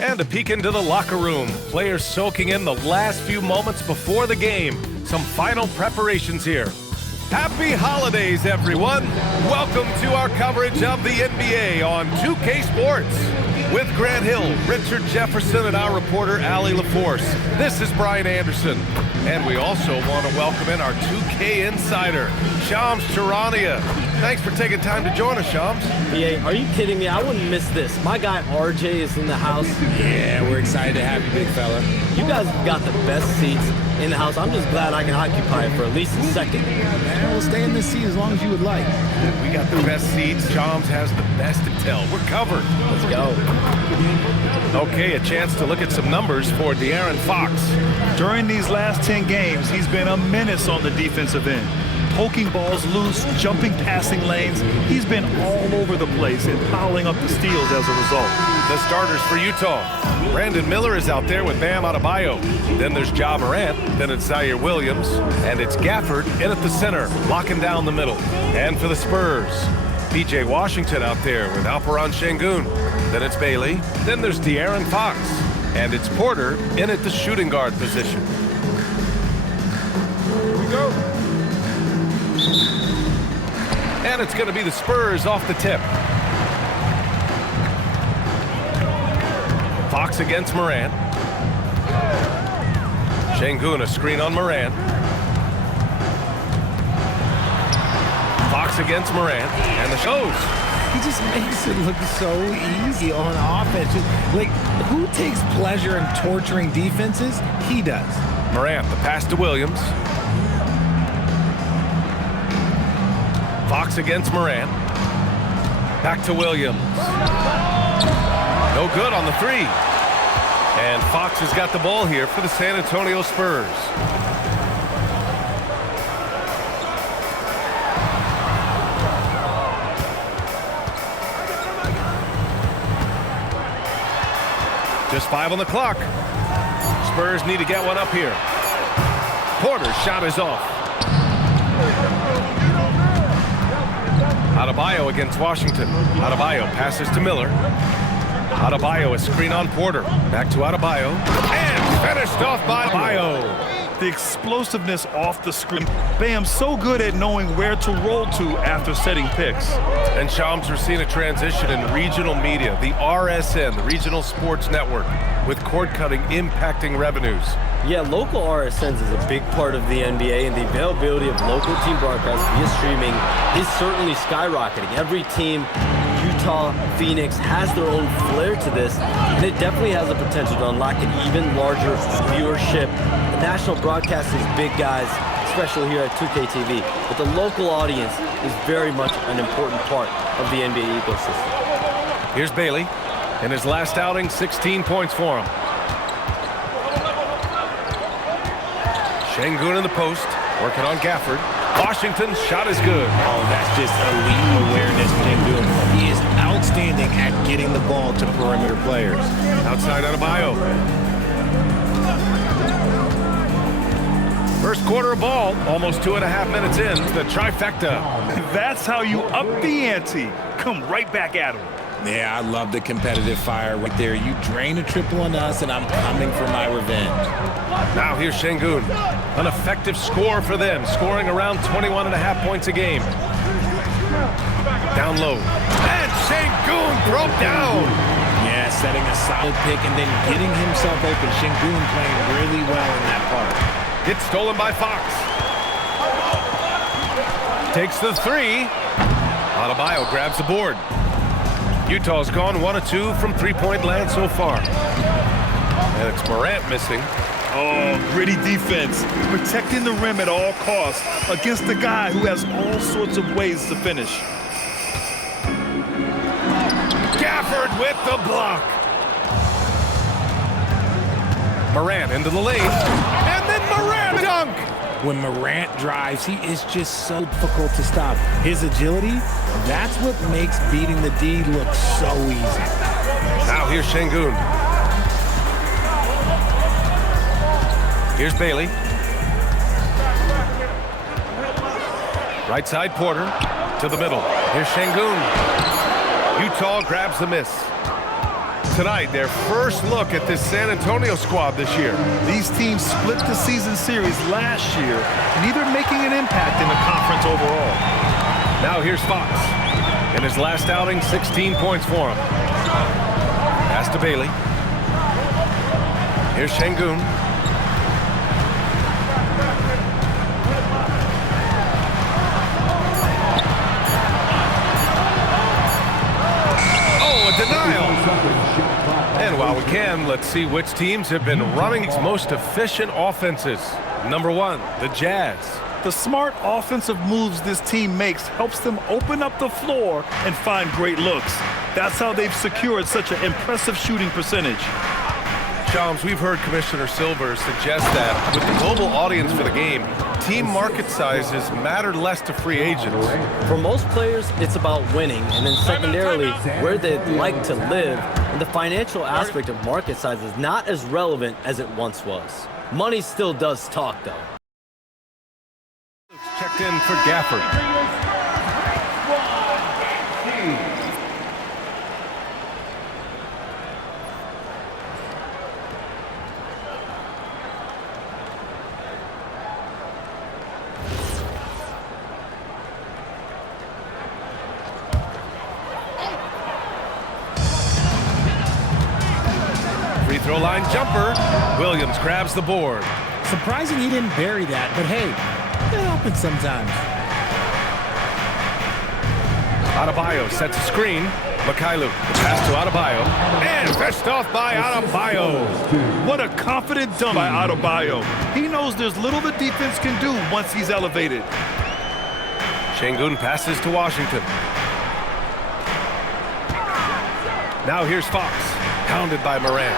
And a peek into the locker room. Players soaking in the last few moments before the game. Some final preparations here. Happy holidays, everyone. Welcome to our coverage of the NBA on 2K Sports. With Grant Hill, Richard Jefferson, and our reporter, Allie LaForce. This is Brian Anderson. And we also want to welcome in our 2K insider, Shams Charania. Thanks for taking time to join us, Shams. Yeah, are you kidding me? I wouldn't miss this. My guy RJ is in the house. Yeah, we're excited to have you, big fella. You guys have got the best seats in the house. I'm just glad I can occupy it for at least a second. Man, we'll stay in this seat as long as you would like. We got the best seats. Shams has the best intel. We're covered. Let's go. Okay, a chance to look at some numbers for De'Aaron Fox. During these last 10 games, he's been a menace on the defensive end. Poking balls loose, jumping passing lanes. He's been all over the place and piling up the steals as a result. The starters for Utah. Brandon Miller is out there with Bam Adebayo. Then there's Ja Morant. Then it's Zaire Williams. And it's Gafford in at the center, locking down the middle. And for the Spurs, P.J. Washington out there with Alperen Şengün. Then it's Bailey. Then there's De'Aaron Fox. And it's Porter in at the shooting guard position. Here we go. And it's going to be the Spurs off the tip. Fox against Morant. Şengün, a screen on Morant. Fox against Morant, and the shows. He just makes it look so easy on offense. Like, who takes pleasure in torturing defenses? He does. Morant, the pass to Williams. Fox against Morant. Back to Williams. No good on the three. And Fox has got the ball here for the San Antonio Spurs. Just 5 on the clock. Spurs need to get one up here. Porter's shot is off. Adebayo against Washington. Adebayo passes to Miller. Adebayo, a screen on Porter. Back to Adebayo. And finished off by Adebayo. The explosiveness off the screen. Bam, so good at knowing where to roll to after setting picks. And Shams, we're seeing a transition in regional media. The RSN, the Regional Sports Network, with cord-cutting impacting revenues. Yeah, local RSNs is a big part of the NBA, and the availability of local team broadcasts via streaming is certainly skyrocketing. Every team, Utah, Phoenix, has their own flair to this, and it definitely has the potential to unlock an even larger viewership. The national broadcast is big, guys, especially here at 2K TV, but the local audience is very much an important part of the NBA ecosystem. Here's Bailey. In his last outing, 16 points for him. Şengün in the post, working on Gafford. Washington's shot is good. Oh, that's just elite awareness, Şengün. He is outstanding at getting the ball to perimeter players. Outside Adebayo. First quarter of ball, almost 2.5 minutes in. The trifecta. That's how you up the ante. Come right back at him. Yeah, I love the competitive fire right there. You drain a triple on us, and I'm coming for my revenge. Now here's Şengün. An effective score for them, scoring around 21.5 points a game. Down low. And Şengün broke down. Yeah, setting a solid pick and then getting himself open. Şengün playing really well in that part. Gets stolen by Fox. Takes the three. Adebayo grabs the board. Utah's gone 1 of 2 from three-point land so far. And it's Morant missing. Oh, gritty defense. Protecting the rim at all costs against a guy who has all sorts of ways to finish. Gafford with the block. Morant into the lane. And then Morant dunk. When Morant drives, he is just so difficult to stop. His agility, that's what makes beating the D look so easy. Now here's Şengün. Here's Bailey. Right side Porter to the middle. Here's Şengün. Utah grabs the miss. To tonight, their first look at this San Antonio squad this year. These teams split the season series last year, neither making an impact in the conference overall. Now here's Fox. In his last outing, 16 points for him. Pass to Bailey. Here's Şengün. Oh, a denial. And while we can, let's see which teams have been running its most efficient offenses. Number one, the Jazz. The smart offensive moves this team makes helps them open up the floor and find great looks. That's how they've secured such an impressive shooting percentage. Shams, we've heard Commissioner Silver suggest that with the global audience for the game, team market sizes matter less to free agents. For most players, it's about winning, and then secondarily, where they'd like to live. And the financial aspect of market size is not as relevant as it once was. Money still does talk, though. Checked in for Gafford. Free throw line jumper. Williams grabs the board. Surprising he didn't bury that, but hey, it happens sometimes. Adebayo sets a screen. Mikhailuk, the pass to Adebayo. And fetched off by Adebayo. What a confident dunk by Adebayo. He knows there's little the defense can do once he's elevated. Şengün passes to Washington. Now here's Fox, pounded by Morant.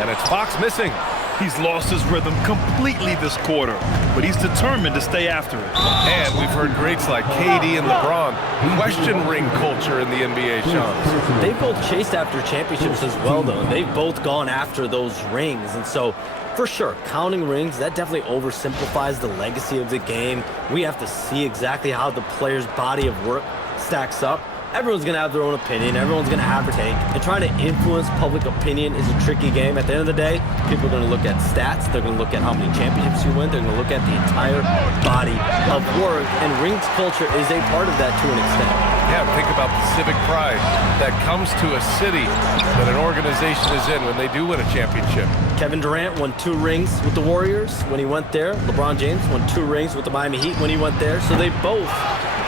And it's Fox missing. He's lost his rhythm completely this quarter, but he's determined to stay after it. And we've heard greats like KD and LeBron question ring culture in the NBA, Sean. They both chased after championships as well, though. They've both gone after those rings. And so, for sure, counting rings, that definitely oversimplifies the legacy of the game. We have to see exactly how the player's body of work stacks up. Everyone's going to have their own opinion. Everyone's going to have their take. And trying to influence public opinion is a tricky game. At the end of the day, people are going to look at stats. They're going to look at how many championships you win. They're going to look at the entire body of work. And rings culture is a part of that to an extent. Yeah, think about the civic pride that comes to a city that an organization is in when they do win a championship. Kevin Durant won 2 rings with the Warriors when he went there. LeBron James won 2 rings with the Miami Heat when he went there. So they both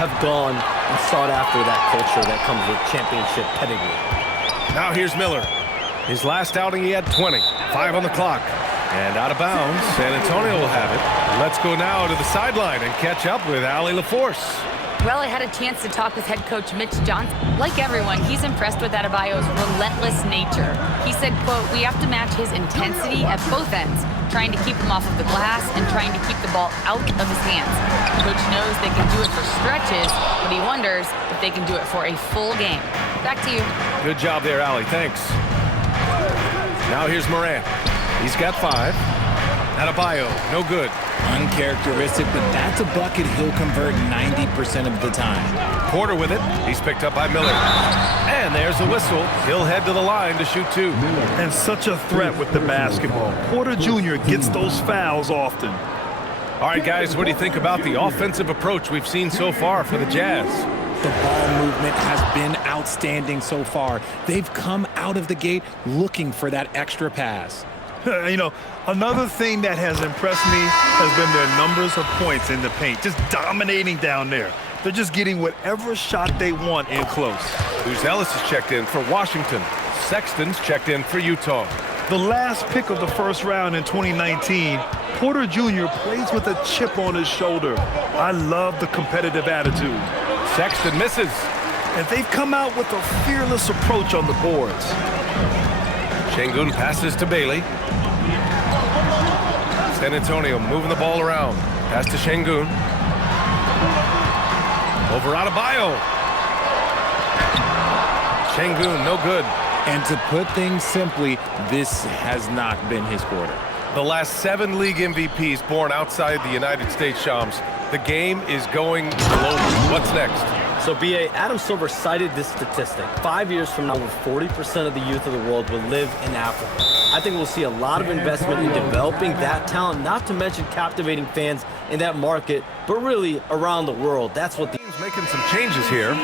have gone and sought after that culture that comes with championship pedigree. Now here's Miller. His last outing, he had 20. 5 on the clock. And out of bounds, San Antonio will have it. Let's go now to the sideline and catch up with Allie LaForce. Well, I had a chance to talk with head coach Mitch Johnson. Like everyone, he's impressed with Adebayo's relentless nature. He said, quote, "We have to match his intensity at both ends, trying to keep him off of the glass and trying to keep the ball out of his hands. Coach knows they can do it for stretches, but he wonders if they can do it for a full game." Back to you. Good job there, Allie. Thanks. Now here's Morant. He's got 5. Adebayo, no good. Uncharacteristic, but that's a bucket he'll convert 90% of the time. Porter with it. He's picked up by Miller. And there's the whistle. He'll head to the line to shoot 2. And such a threat with the basketball. Porter Jr. gets those fouls often. All right, guys, what do you think about the offensive approach we've seen so far for the Jazz? The ball movement has been outstanding so far. They've come out of the gate looking for that extra pass. You know, another thing that has impressed me has been their numbers of points in the paint, just dominating down there. They're just getting whatever shot they want in close. Luz Ellis is checked in for Washington. Sexton's checked in for Utah. The last pick of the first round in 2019, Porter Jr. plays with a chip on his shoulder. I love the competitive attitude. Sexton misses. And they've come out with a fearless approach on the boards. Şengün passes to Bailey. San Antonio moving the ball around. Pass to Şengün. Over Adebayo. Şengün, no good. And to put things simply, this has not been his quarter. The last 7 league MVPs born outside the United States, Shams. The game is going global. What's next? So, B.A., Adam Silver cited this statistic. 5 years from now, over 40% of the youth of the world will live in Africa. I think we'll see a lot of investment in developing that talent, not to mention captivating fans in that market, but really around the world. That's what the team's making some changes here.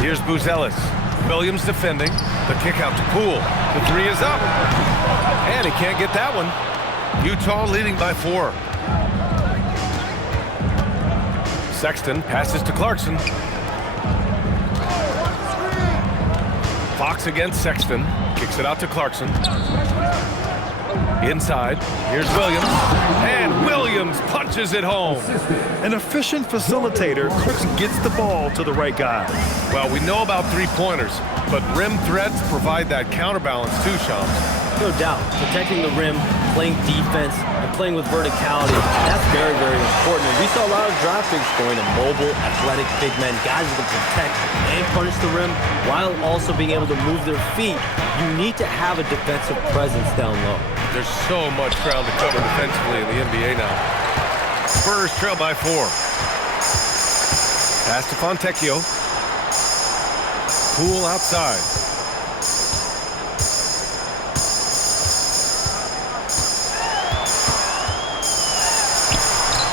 Here's Buzelis. Williams defending. The kick out to Poole. The three is up. And he can't get that one. Utah leading by 4. Sexton passes to Clarkson. Fox against Sexton. Kicks it out to Clarkson. Inside. Here's Williams. And Williams punches it home. An efficient facilitator, Clarkson gets the ball to the right guy. Well, we know about three-pointers, but rim threats provide that counterbalance too, Shams. No doubt. Protecting the rim, playing defense, and playing with verticality, that's very, very important. And we saw a lot of draft picks going to mobile, athletic big men, guys who can protect and punish the rim while also being able to move their feet. You need to have a defensive presence down low. There's so much ground to cover defensively in the NBA now. Spurs trail by 4. Pass to Fontecchio. Poole outside.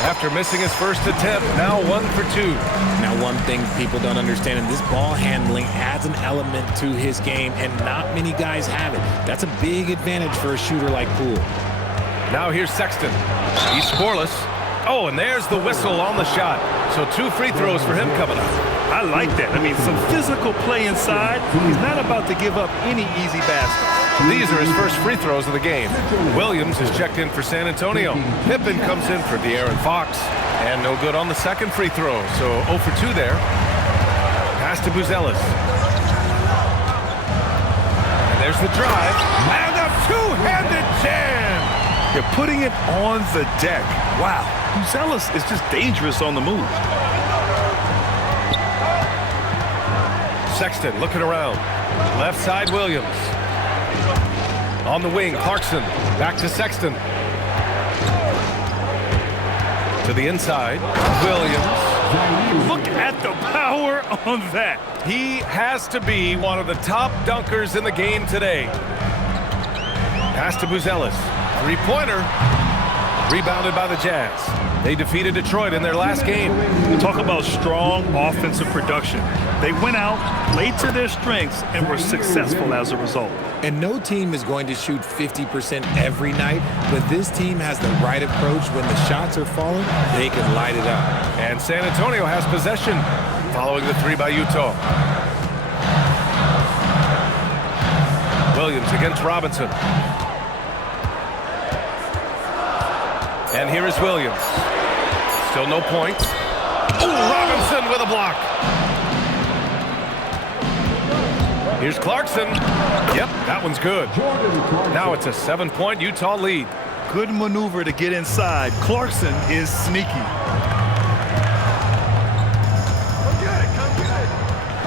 After missing his first attempt, now 1 for 2. Now, one thing people don't understand, and this ball handling adds an element to his game, and not many guys have it. That's a big advantage for a shooter like Poole. Now here's Sexton. He's scoreless. Oh, and there's the whistle on the shot. So 2 free throws for him coming up. I like that. I mean, some physical play inside. He's not about to give up any easy baskets. These are his first free throws of the game. Williams is checked in for San Antonio. Pippen comes in for De'Aaron Fox. And no good on the second free throw. So 0 for 2 there. Pass to Buzelis. And there's the drive. And a two-handed jam. They're putting it on the deck. Wow. Buzelis is just dangerous on the move. Sexton looking around. Left side, Williams. On the wing, Clarkson. Back to Sexton. To the inside, Williams. Look at the power on that. He has to be one of the top dunkers in the game today. Pass to Buzelis. Three-pointer. Rebounded by the Jazz. They defeated Detroit in their last game. Talk about strong offensive production. They went out, played to their strengths, and were successful as a result. And no team is going to shoot 50% every night, but this team has the right approach. When the shots are falling, they can light it up. And San Antonio has possession following the 3 by Utah. Williams against Robinson. And here is Williams. Still no points. Oh, Robinson with a block. Here's Clarkson. Yep, that one's good. Now it's a 7-point Utah lead. Good maneuver to get inside. Clarkson is sneaky.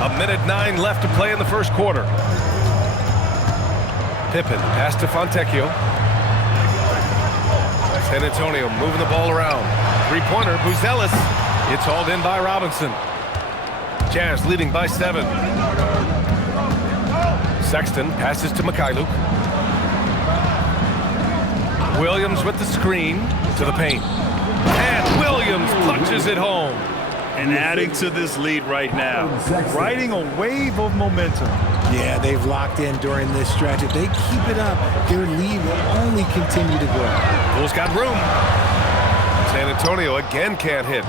A minute 9 left to play in the first quarter. Pippen pass to Fontecchio. San Antonio moving the ball around. Three-pointer, Buzelis. It's hauled in by Robinson. Jazz leading by 7. Sexton passes to Mikhailuk. Williams with the screen to the paint. And Williams punches it home. And adding to this lead right now. Riding a wave of momentum. Yeah, they've locked in during this stretch. If they keep it up, their lead will only continue to grow. Bulls got room. San Antonio again can't hit.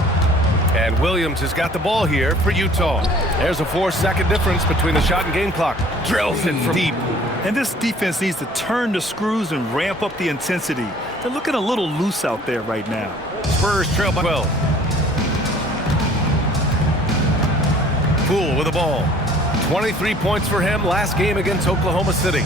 And Williams has got the ball here for Utah. There's a 4-second difference between the shot and game clock. Drills it from deep. And this defense needs to turn the screws and ramp up the intensity. They're looking a little loose out there right now. Spurs trail by 12. Poole with the ball. 23 points for him last game against Oklahoma City.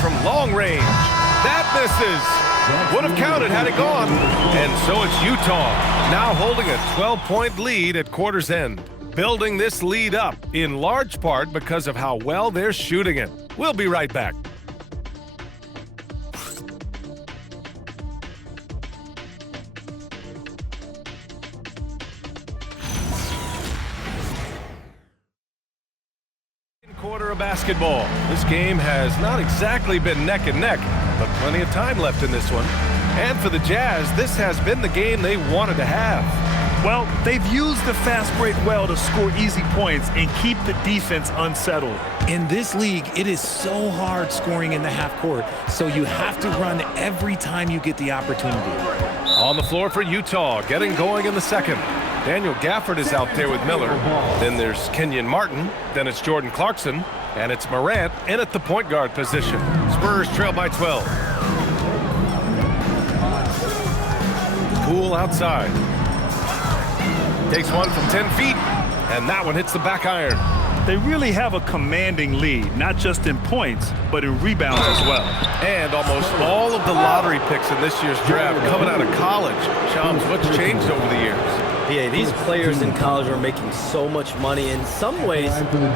from long range. That misses. Would have counted had it gone. And so it's Utah, now holding a 12-point lead at quarter's end. Building this lead up in large part because of how well they're shooting it. We'll be right back. Quarter of basketball. This game has not exactly been neck and neck, but plenty of time left in this one. And for the Jazz, this has been the game they wanted to have. Well, they've used the fast break well to score easy points and keep the defense unsettled. In this league, it is so hard scoring in the half court, so you have to run every time you get the opportunity. On the floor for Utah, getting going in the second. Daniel Gafford is out there with Miller. Then there's Kenyon Martin. Then it's Jordan Clarkson. And it's Morant in at the point guard position. Spurs trail by 12. Poole outside. Takes one from 10 feet. And that one hits the back iron. They really have a commanding lead, not just in points, but in rebounds as well. And almost all of the lottery picks in this year's draft coming out of college. Shams, what's changed over the years? Yeah, these players in college are making so much money. In some ways,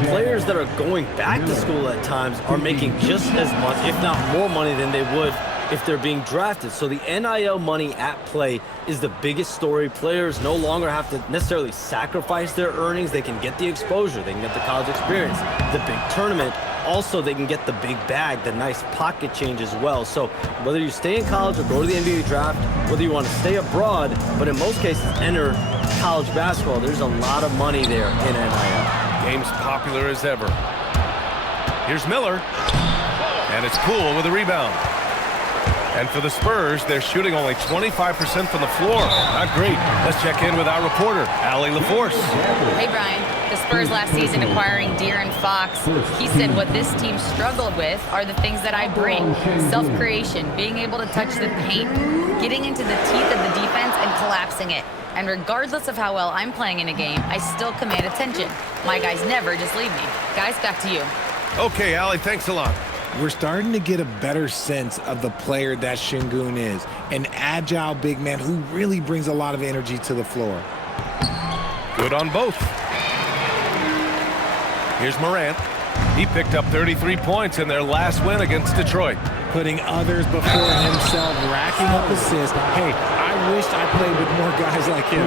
players that are going back to school at times are making just as much, if not more money than they would if they're being drafted. So the NIL money at play is the biggest story. Players no longer have to necessarily sacrifice their earnings. They can get the exposure. They can get the college experience, the big tournament. Also, they can get the big bag, the nice pocket change as well. So whether you stay in college or go to the NBA draft, whether you want to stay abroad, but in most cases enter college basketball, there's a lot of money there in NIL. Game's popular as ever. Here's Miller. And it's Poole with a rebound. And for the Spurs, they're shooting only 25% from the floor. Not great. Let's check in with our reporter, Allie LaForce. Hey, Brian. The Spurs last season acquiring De'Aaron Fox. He said what this team struggled with are the things that I bring. Self-creation, being able to touch the paint, getting into the teeth of the defense and collapsing it. And regardless of how well I'm playing in a game, I still command attention. My guys never just leave me. Guys, back to you. Okay, Allie, thanks a lot. We're starting to get a better sense of the player that Şengün is, an agile big man who really brings a lot of energy to the floor. Good on both. Here's Morant. He picked up 33 points in their last win against Detroit. Putting others before himself, racking up assists. Hey, I wish I played with more guys like him.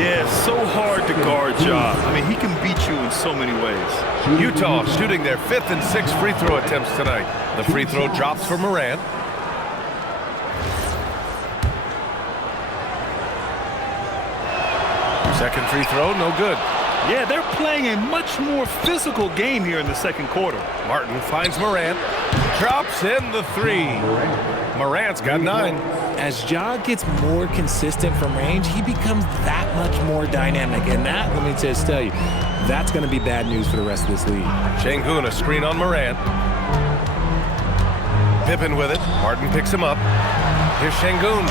Yeah, so hard to guard, Ja. I mean, he can beat you in so many ways. Utah shooting their 5th and 6th free throw attempts tonight. The free throw drops for Morant. Second free throw, no good. Yeah, they're playing a much more physical game here in the second quarter. Martin finds Morant. Drops in the 3. Morant's got 9. As Ja gets more consistent from range, he becomes that much more dynamic. And that, let me just tell you, that's going to be bad news for the rest of this league. Şengün, a screen on Morant. Pippen with it. Martin picks him up. Here's Şengün.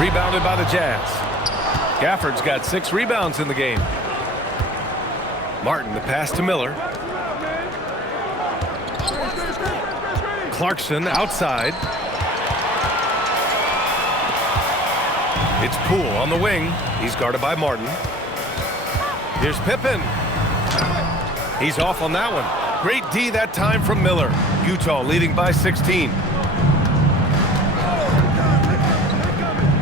Rebounded by the Jazz. Gafford's got 6 rebounds in the game. Martin, the pass to Miller. Clarkson outside. It's Poole on the wing. He's guarded by Martin. Here's Pippen. He's off on that one. Great D that time from Miller. Utah leading by 16.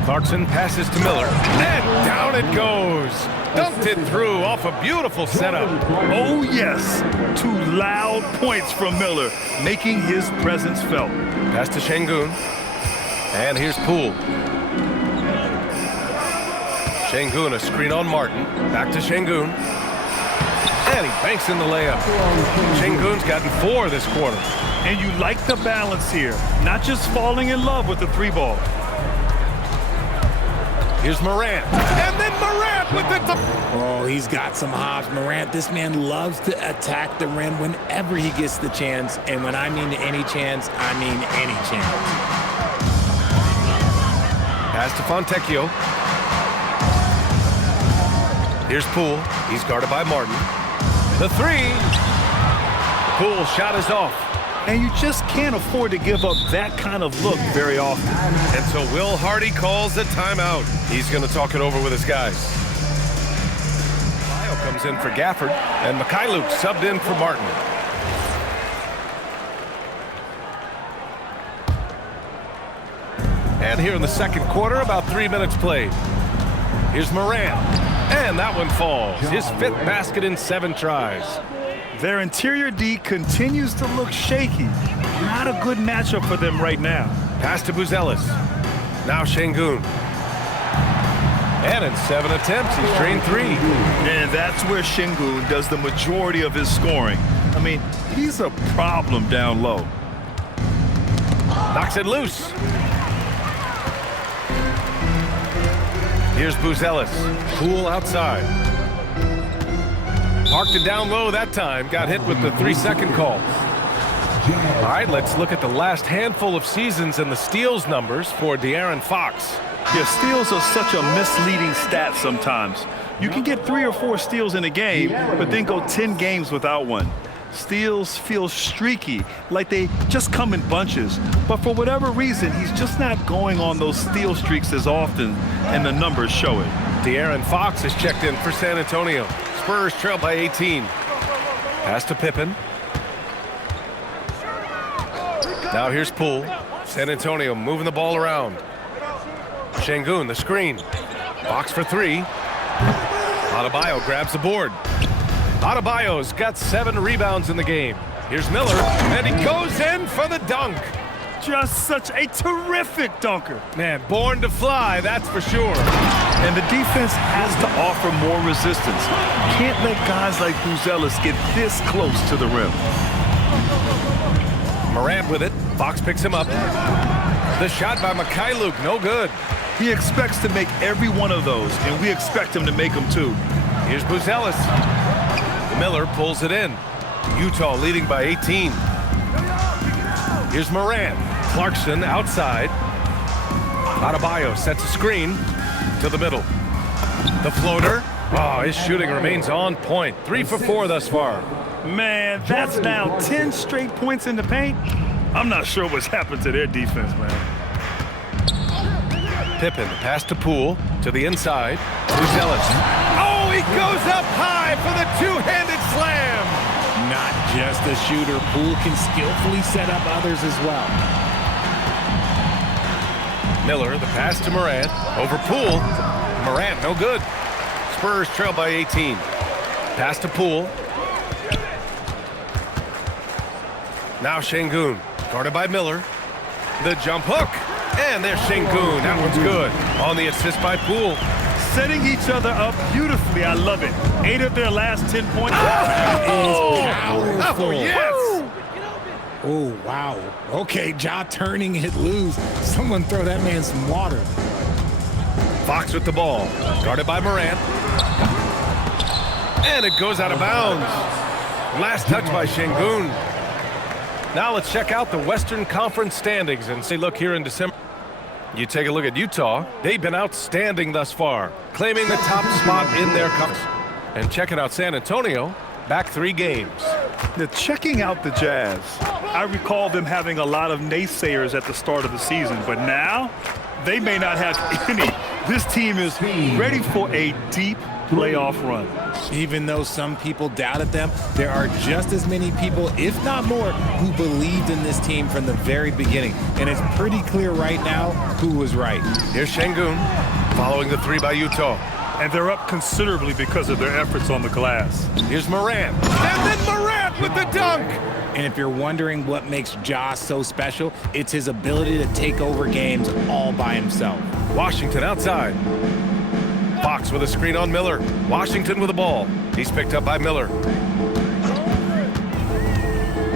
Clarkson passes to Miller. And down it goes. Dumped it through off a beautiful setup. Oh, yes. 2 loud points from Miller, making his presence felt. Pass to Şengün. And here's Poole. Şengün, a screen on Martin. Back to Şengün. And he banks in the layup. Şengün's gotten 4 this quarter. And you like the balance here, not just falling in love with the 3 ball. Here's Morant. And then Morant with it. Oh, he's got some hops. Morant, this man loves to attack the rim whenever he gets the chance. And when I mean any chance, I mean any chance. Pass to Fontecchio. Here's Poole. He's guarded by Martin. The 3. Poole's shot is off. and you just can't afford to give up that kind of look very often. And so Will Hardy calls a timeout. He's going to talk it over with his guys. Lyle comes in for Gafford, and Mikhailuk subbed in for Martin. And here in the second quarter, about 3 minutes played. Here's Morant, and that one falls. His 5th basket in 7 tries. Their interior D continues to look shaky. Not a good matchup for them right now. Pass to Buzelis. Now Şengün. And in 7 attempts, he's drained 3. And that's where Şengün does the majority of his scoring. I mean, he's a problem down low. Knocks it loose. Here's Buzelis. Poole outside. Parked it down low that time. Got hit with the 3-second call. All right, let's look at the last handful of seasons and the steals numbers for De'Aaron Fox. Yeah, steals are such a misleading stat sometimes. You can get 3 or 4 steals in a game, but then go 10 games without one. Steals feel streaky, like they just come in bunches. But for whatever reason, he's just not going on those steal streaks as often, and the numbers show it. De'Aaron Fox is checked in for San Antonio. Spurs trail by 18. Pass to Pippen. Now here's Poole. San Antonio moving the ball around. Şengün, the screen. Fox for 3. Adebayo grabs the board. Adebayo's got 7 rebounds in the game. Here's Miller, and he goes in for the dunk. Just such a terrific dunker. Man, born to fly, that's for sure. And the defense has to offer more resistance. Can't let guys like Buzelis get this close to the rim. Morant with it. Fox picks him up. The shot by Mikhailuk, no good. He expects to make every one of those, and we expect him to make them too. Here's Buzelis. Miller pulls it in. Utah leading by 18. Here's Morant. Clarkson outside. Adebayo sets a screen to the middle. The floater. Oh, his shooting remains on point. 3 for 4 thus far. Man, that's now 10 straight points in the paint. I'm not sure what's happened to their defense, man. Pippen, pass to Poole, to the inside. Buzelis. Oh, he goes up high for the 2-handed slam. Not just a shooter, Poole can skillfully set up others as well. Miller, the pass to Morant. Over Poole. Morant, no good. Spurs trail by 18. Pass to Poole. Now Şengün, guarded by Miller. The jump hook. And there's Şengün. That one's good. On the assist by Poole. Setting each other up beautifully. I love it. 8 of their last 10 points. Powerful. Oh, yes. Oh, wow. Okay, Ja turning it loose. Someone throw that man some water. Fox with the ball. Guarded by Morant. And it goes out of bounds. Last touch by Şengün. Now let's check out the Western Conference standings and say, look, here in December. You take a look at Utah. They've been outstanding thus far, claiming the top spot in their conference. And checking out San Antonio, back 3 games. Checking out the Jazz. I recall them having a lot of naysayers at the start of the season, but now they may not have any. This team is ready for a deep playoff run. Even though some people doubted them, there are just as many people, if not more, who believed in this team from the very beginning. And it's pretty clear right now who was right. Here's Şengün, following the 3 by Utah. And they're up considerably because of their efforts on the glass. Here's Morant. And then Morant with the dunk. And if you're wondering what makes Ja so special, it's his ability to take over games all by himself. Washington outside. Fox with a screen on Miller. Washington with the ball. He's picked up by Miller.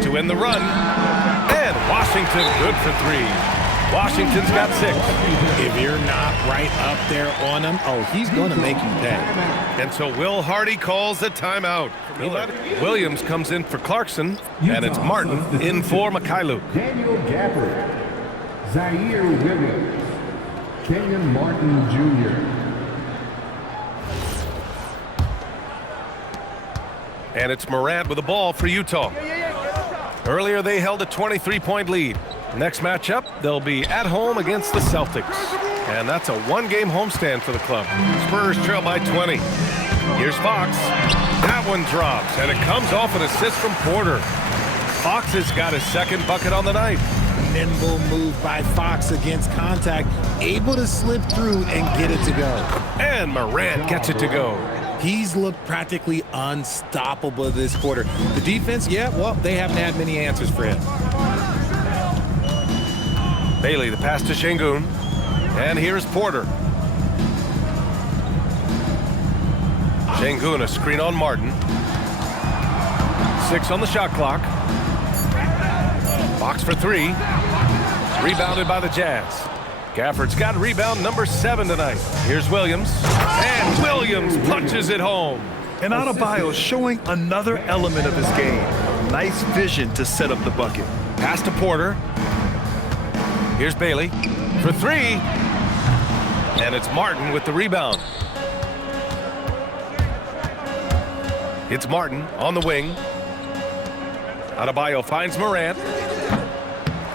To end the run. And Washington good for 3. Washington's got 6. If you're not right up there on him, oh, he's going to make you pay. And so Will Hardy calls the timeout. Williams comes in for Clarkson, and it's Martin in for Mikhailuk. Daniel Gafford, Zaire Williams, Kenyon Martin Jr. And it's Morant with the ball for Utah. Earlier, they held a 23-point lead. Next matchup, they'll be at home against the Celtics. And that's a one-game homestand for the club. Spurs trail by 20. Here's Fox. That one drops, and it comes off an assist from Porter. Fox has got his second bucket on the night. Nimble move by Fox against contact, able to slip through and get it to go. And Morant gets it to go. He's looked practically unstoppable this quarter. The defense, yeah, well, they haven't had many answers for him. Bailey, the pass to Şengün. And here's Porter. Şengün, a screen on Martin. 6 on the shot clock. Fox for 3. Rebounded by the Jazz. Gafford's got rebound number 7 tonight. Here's Williams. And Williams punches it home. And Adebayo showing another element of his game. Nice vision to set up the bucket. Pass to Porter. Here's Bailey for 3. And it's Martin with the rebound. It's Martin on the wing. Adebayo finds Morant.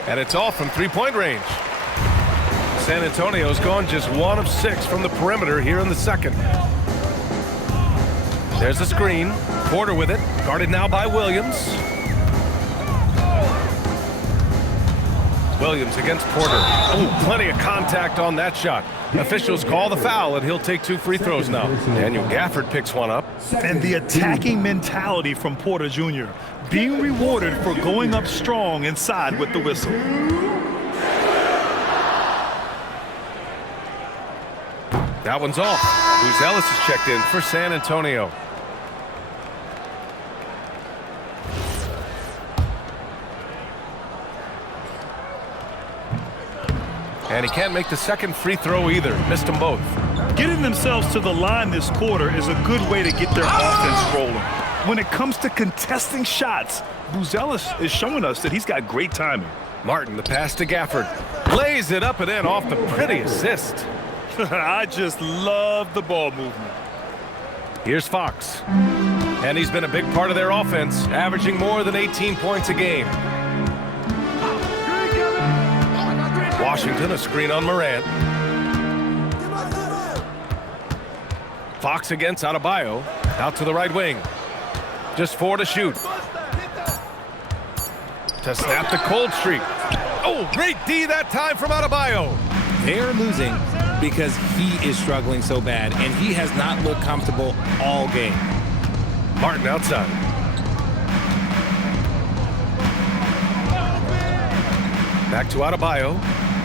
And it's off from three-point range. San Antonio's gone just 1 of 6 from the perimeter here in the second. There's the screen. Porter with it. Guarded now by Williams. Williams against Porter. Oh, plenty of contact on that shot. Officials call the foul, and he'll take 2 free throws now. Daniel Gafford picks one up. And the attacking mentality from Porter Jr. being rewarded for going up strong inside with the whistle. That one's off. Buzelis is checked in for San Antonio. And he can't make the second free throw either. Missed them both. Getting themselves to the line this quarter is a good way to get their offense rolling. When it comes to contesting shots, Buzelis is showing us that he's got great timing. Martin, the pass to Gafford. Lays it up and in off the pretty assist. I just love the ball movement. Here's Fox. And he's been a big part of their offense, averaging more than 18 points a game. Washington, a screen on Morant. Fox against Adebayo. Out to the right wing. Just 4 to shoot. To snap the cold streak. Oh, great D that time from Adebayo. They're losing because he is struggling so bad, and he has not looked comfortable all game. Martin outside. Back to Adebayo.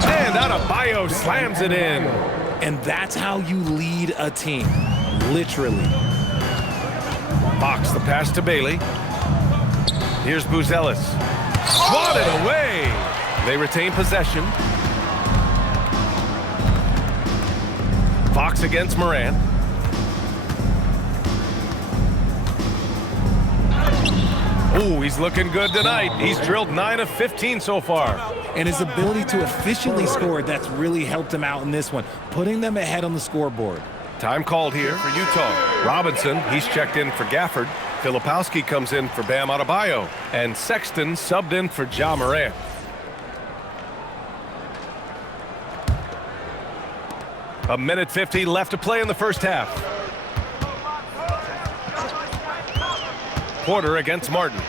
And Adebayo slams it in. And that's how you lead a team, literally. Fox, the pass to Bailey. Here's Buzelis. Swatted away. They retain possession. Fox against Morant. Oh, he's looking good tonight. He's drilled 9 of 15 so far. And his ability to efficiently score, that's really helped him out in this one, putting them ahead on the scoreboard. Time called here for Utah. Robinson, he's checked in for Gafford. Filipowski comes in for Bam Adebayo. And Sexton subbed in for Ja Morant. A minute 50 left to play in the first half. Porter against Martin.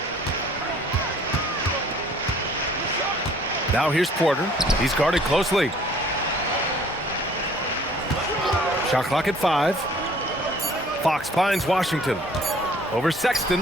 Now here's Porter. He's guarded closely. Shot clock at 5. Fox finds Washington. Over Sexton.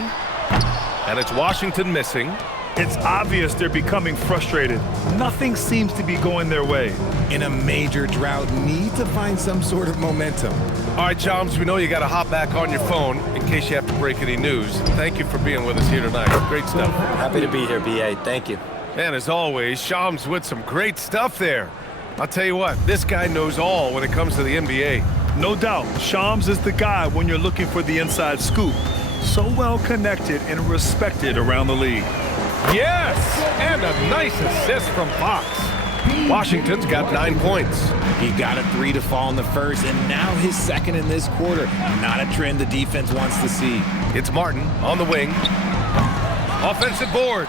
And it's Washington missing. It's obvious they're becoming frustrated. Nothing seems to be going their way. In a major drought, need to find some sort of momentum. All right, Chums, we know you got to hop back on your phone in case you have to break any news. Thank you for being with us here tonight. Great stuff. Happy to be here, B.A. Thank you. And as always, Shams with some great stuff there. I'll tell you what, this guy knows all when it comes to the NBA. No doubt, Shams is the guy when you're looking for the inside scoop. So well connected and respected around the league. Yes, and a nice assist from Fox. Washington's got 9 points. He got a 3 to fall in the first, and now his second in this quarter. Not a trend the defense wants to see. It's Martin on the wing. Offensive board.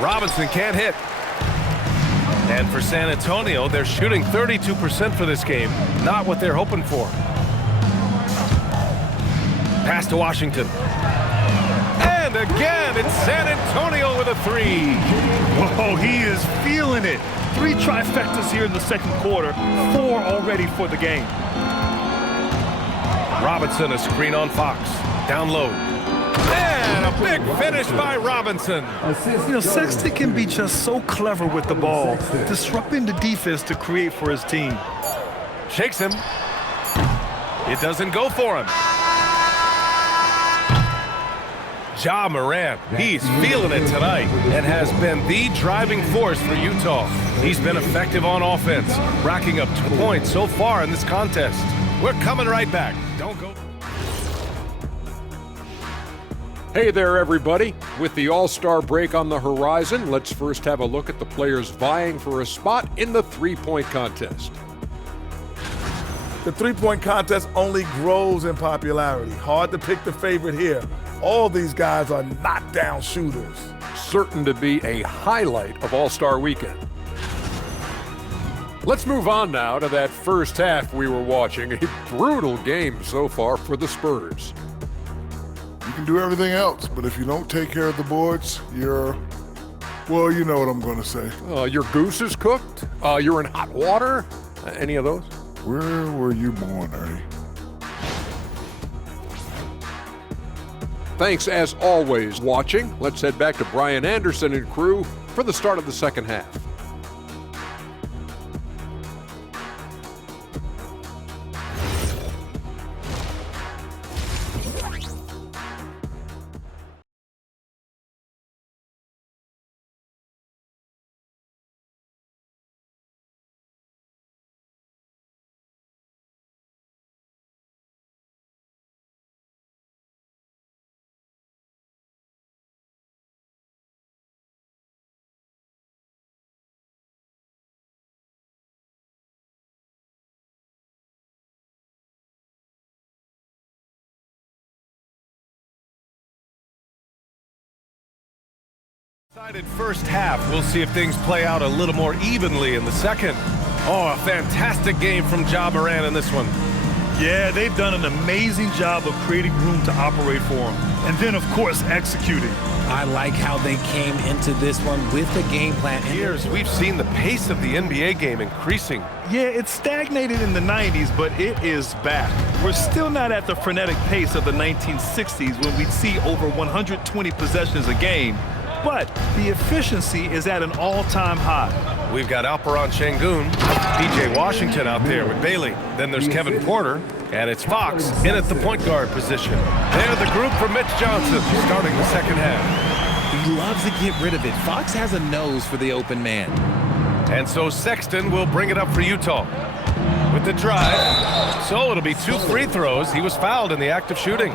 Robinson can't hit. And for San Antonio, they're shooting 32% for this game. Not what they're hoping for. Pass to Washington. And again, it's San Antonio with a three. Whoa, he is feeling it. 3 trifectas here in the second quarter, 4 already for the game. Robinson, a screen on Fox. Down low. And a big finish by Robinson. You know, Sexton can be just so clever with the ball, disrupting the defense to create for his team. Shakes him. It doesn't go for him. Ja Morant, he's feeling it tonight and has been the driving force for Utah. He's been effective on offense, racking up 2 points so far in this contest. We're coming right back. Don't go. Hey there, everybody. With the All-Star break on the horizon, let's first have a look at the players vying for a spot in the three-point contest. The three-point contest only grows in popularity. Hard to pick the favorite here. All these guys are knockdown shooters. Certain to be a highlight of All-Star weekend. Let's move on now to that first half we were watching. A brutal game so far for the Spurs. You can do everything else, but if you don't take care of the boards, well, you know what I'm going to say. Your goose is cooked? You're in hot water? Any of those? Where were you born, Ernie? Thanks, as always, watching. Let's head back to Brian Anderson and crew for the start of the second half. Decided first half. We'll see if things play out a little more evenly in the second. Oh, a fantastic game from Ja Morant in this one. Yeah, they've done an amazing job of creating room to operate for him. And then, of course, executing. I like how they came into this one with the game plan. Years, we've seen the pace of the NBA game increasing. Yeah, it stagnated in the 90s, but it is back. We're still not at the frenetic pace of the 1960s when we'd see over 120 possessions a game. But the efficiency is at an all-time high. We've got Alperon Şengün, PJ Washington out there with Bailey. Then there's Kevin Porter, and it's Fox in at the point guard position. They're the group for Mitch Johnson starting the second half. He loves to get rid of it. Fox has a nose for the open man. And so Sexton will bring it up for Utah with the drive. So it'll be 2 free throws. He was fouled in the act of shooting.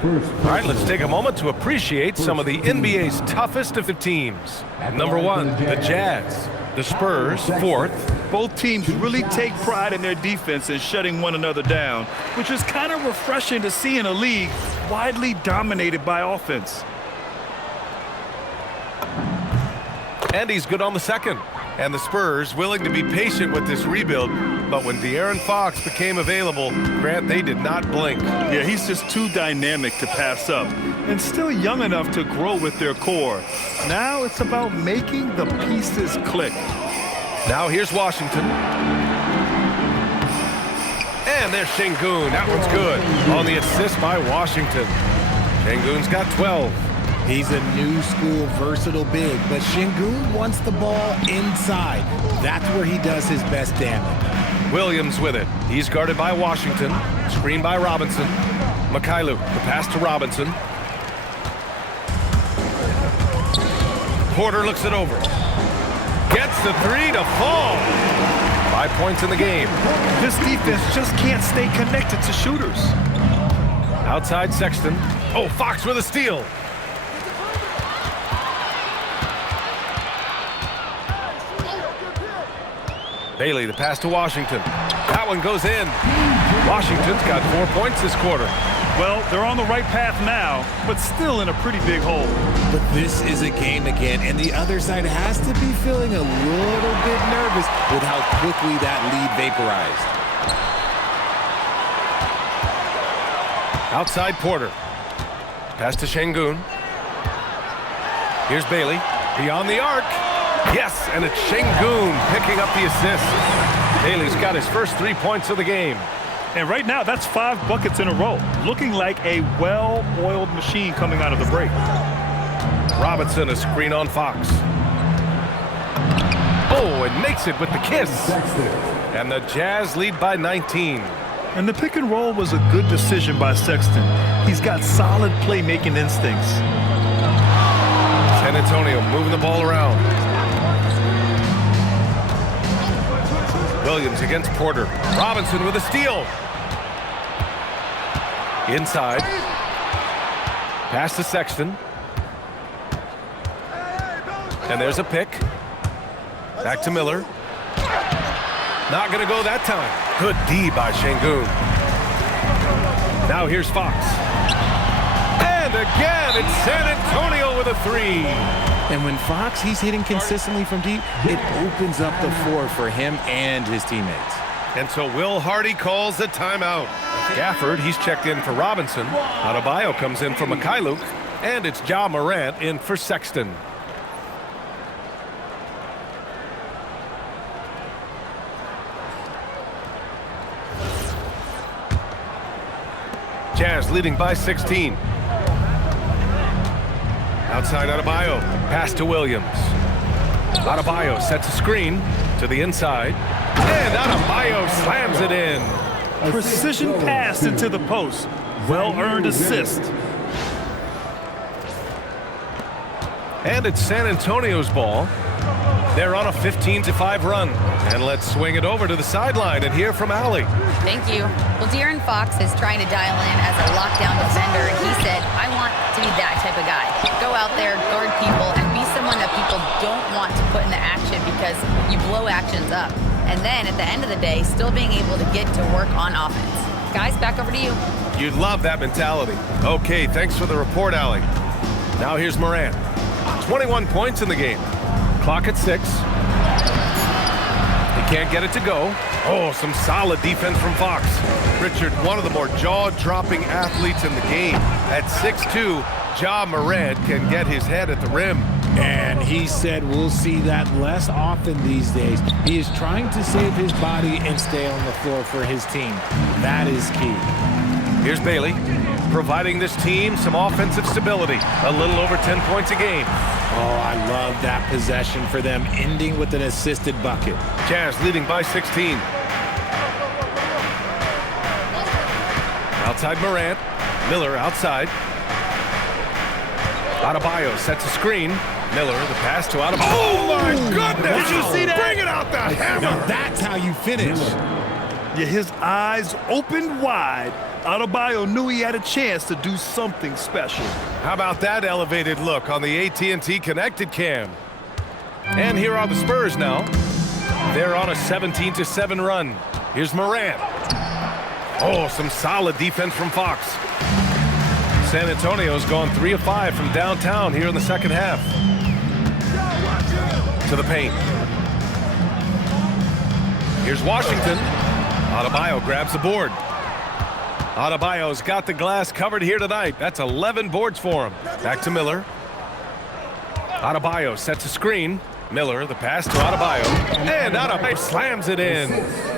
All right, let's take a moment to appreciate some of the NBA's toughest of the teams. Number 1, the Jazz. The Spurs, 4th. Both teams really take pride in their defense and shutting one another down, which is kind of refreshing to see in a league widely dominated by offense. And he's good on the second. And the Spurs willing to be patient with this rebuild, but when De'Aaron Fox became available, Grant, they did not blink. Yeah, he's just too dynamic to pass up and still young enough to grow with their core. Now it's about making the pieces click. Now here's Washington. And there's Şengün. That one's good on the assist by Washington. Şengün's got 12. He's a new school versatile big, but Şengün wants the ball inside. That's where he does his best damage. Williams with it. He's guarded by Washington. Screen by Robinson. Mykhailiuk, the pass to Robinson. Porter looks it over. Gets the 3 to fall. 5 points in the game. This defense just can't stay connected to shooters. Outside Sexton. Oh, Fox with a steal. Bailey, the pass to Washington. That one goes in. Washington's got 4 points this quarter. Well, they're on the right path now, but still in a pretty big hole. But this is a game again, and the other side has to be feeling a little bit nervous with how quickly that lead vaporized. Outside Porter. Pass to Şengün. Here's Bailey. Beyond the arc. Yes, and it's Şengün picking up the assist. Bailey's got his first 3 points of the game. And right now, that's 5 buckets in a row. Looking like a well-oiled machine coming out of the break. Robinson, a screen on Fox. Oh, and makes it with the kiss. And the Jazz lead by 19. And the pick and roll was a good decision by Sexton. He's got solid playmaking instincts. San Antonio moving the ball around. Williams against Porter. Robinson with a steal. Inside. Pass to Sexton. And there's a pick. Back to Miller. Not going to go that time. Good D by Şengün. Now here's Fox. And again, it's San Antonio with a 3. And when Fox, he's hitting consistently from deep, it opens up the floor for him and his teammates. And so Will Hardy calls the timeout. Gafford, he's checked in for Robinson. Adebayo comes in for Mikhailuk. And it's Ja Morant in for Sexton. Jazz leading by 16. Outside Adebayo. Pass to Williams. Adebayo sets a screen to the inside. And Adebayo slams it in. Precision pass into the post. Well-earned assist. And it's San Antonio's ball. They're on a 15-5 run. And let's swing it over to the sideline and hear from Allie. Thank you. Well, De'Aaron Fox is trying to dial in as a lockdown defender, and he said, I want to be that type of guy. Go out there, guard people, and be someone that people don't want to put into action because you blow actions up. And then at the end of the day, still being able to get to work on offense. Guys, back over to you. You'd love that mentality. Okay, thanks for the report, Allie. Now here's Morant. 21 points in the game. Clock at 6. He can't get it to go. Oh, some solid defense from Fox. Richard, one of the more jaw-dropping athletes in the game. At 6'2", Ja Morant can get his head at the rim. And he said we'll see that less often these days. He is trying to save his body and stay on the floor for his team. That is key. Here's Bailey, providing this team some offensive stability. A little over 10 points a game. Oh, I love that possession for them, ending with an assisted bucket. Jazz leading by 16. Outside Morant. Miller outside. Adebayo sets a screen. Miller, the pass to Adebayo. Oh, my goodness! Did you see that? Bring it out the hammer! Now that's how you finish. Yeah, his eyes opened wide. Adebayo knew he had a chance to do something special. How about that elevated look on the AT&T Connected Cam? And here are the Spurs now. They're on a 17-7 run. Here's Morant. Oh, some solid defense from Fox. San Antonio's gone 3 of 5 from downtown here in the second half. To the paint. Here's Washington. Adebayo grabs the board. Adebayo's got the glass covered here tonight. That's 11 boards for him. Back to Miller. Adebayo sets a screen. Miller, the pass to Adebayo. And Adebayo slams it in.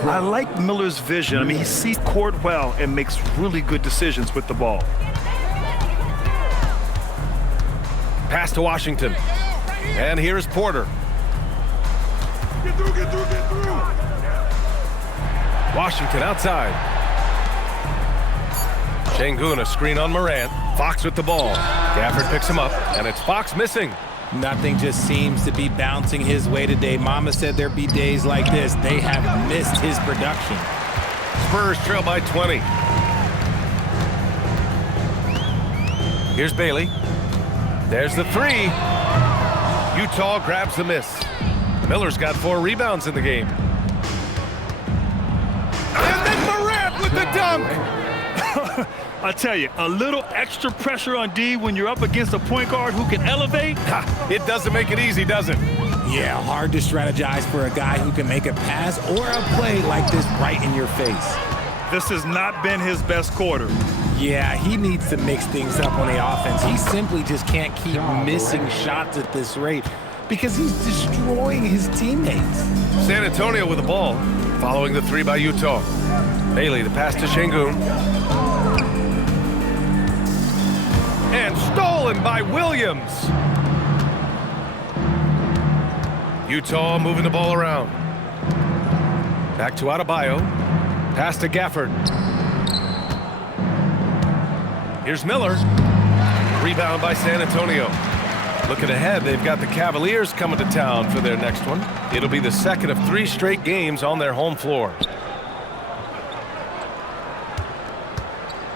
I like Miller's vision. I mean, he sees court well and makes really good decisions with the ball. Pass to Washington. And here's Porter. Get through, get through, get through. Washington outside. Şengün, a screen on Morant. Fox with the ball. Gafford picks him up, and it's Fox missing. Nothing just seems to be bouncing his way today. Mama said there'd be days like this. They have missed his production. Spurs trail by 20. Here's Bailey. There's the 3. Utah grabs the miss. Miller's got 4 rebounds in the game. And then Morant with the dunk! I tell you, a little extra pressure on D when you're up against a point guard who can elevate. It doesn't make it easy, does it? Yeah, hard to strategize for a guy who can make a pass or a play like this right in your face. This has not been his best quarter. Yeah, he needs to mix things up on the offense. He simply just can't keep missing shots at this rate because he's destroying his teammates. San Antonio with the ball, following the three by Utah. Bailey, the pass to Şengün. And stolen by Williams. Utah moving the ball around. Back to Adebayo. Pass to Gafford. Here's Miller. Rebound by San Antonio. Looking ahead, they've got the Cavaliers coming to town for their next one. It'll be the second of 3 straight games on their home floor.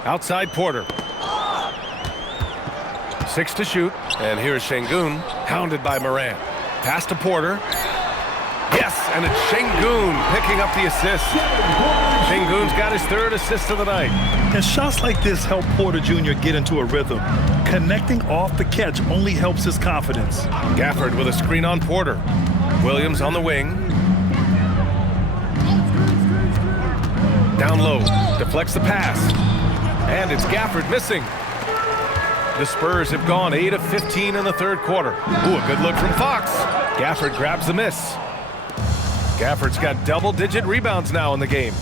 Outside Porter. 6 to shoot. And here's Şengün, hounded by Morant. Pass to Porter. Yes, and it's Şengün picking up the assist. Şengün's got his 3rd assist of the night. And shots like this help Porter Jr. get into a rhythm. Connecting off the catch only helps his confidence. Gafford with a screen on Porter. Williams on the wing. Down low, deflects the pass. And it's Gafford missing. The Spurs have gone 8 of 15 in the 3rd quarter. Ooh, a good look from Fox. Gafford grabs the miss. Gafford's got double-digit rebounds now in the game.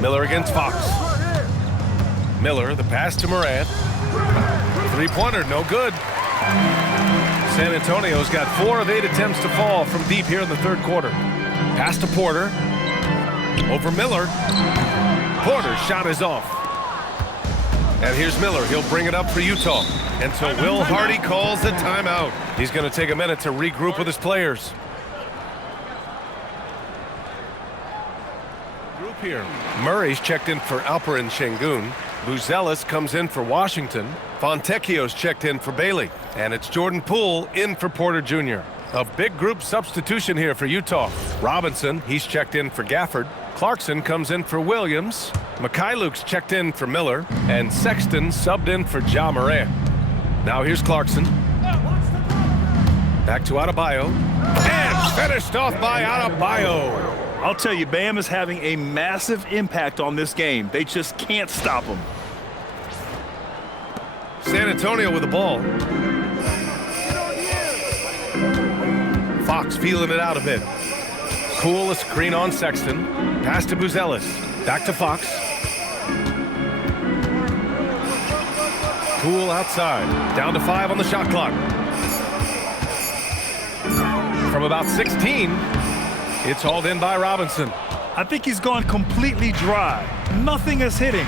Miller against Fox. Miller, the pass to Morant. 3-pointer, no good. San Antonio's got 4 of 8 attempts to fall from deep here in the 3rd quarter. Pass to Porter. Over Miller. Porter's shot is off. And here's Miller. He'll bring it up for Utah until Will Hardy calls the timeout. He's going to take a minute to regroup with his players. Group here. Murray's checked in for Alperen Şengün. Buzelis comes in for Washington. Fontecchio's checked in for Bailey. And it's Jordan Poole in for Porter Jr. A big group substitution here for Utah. Robinson, he's checked in for Gafford. Clarkson comes in for Williams. Mikhailuk's checked in for Miller. And Sexton subbed in for Ja Morant. Now here's Clarkson. Back to Adebayo. And finished off by Adebayo. I'll tell you, Bam is having a massive impact on this game. They just can't stop him. San Antonio with the ball. Fox feeling it out a bit. Poole, a screen on Sexton. Pass to Buzelis. Back to Fox. Poole outside. Down to 5 on the shot clock. From about 16, it's hauled in by Robinson. I think he's gone completely dry. Nothing is hitting.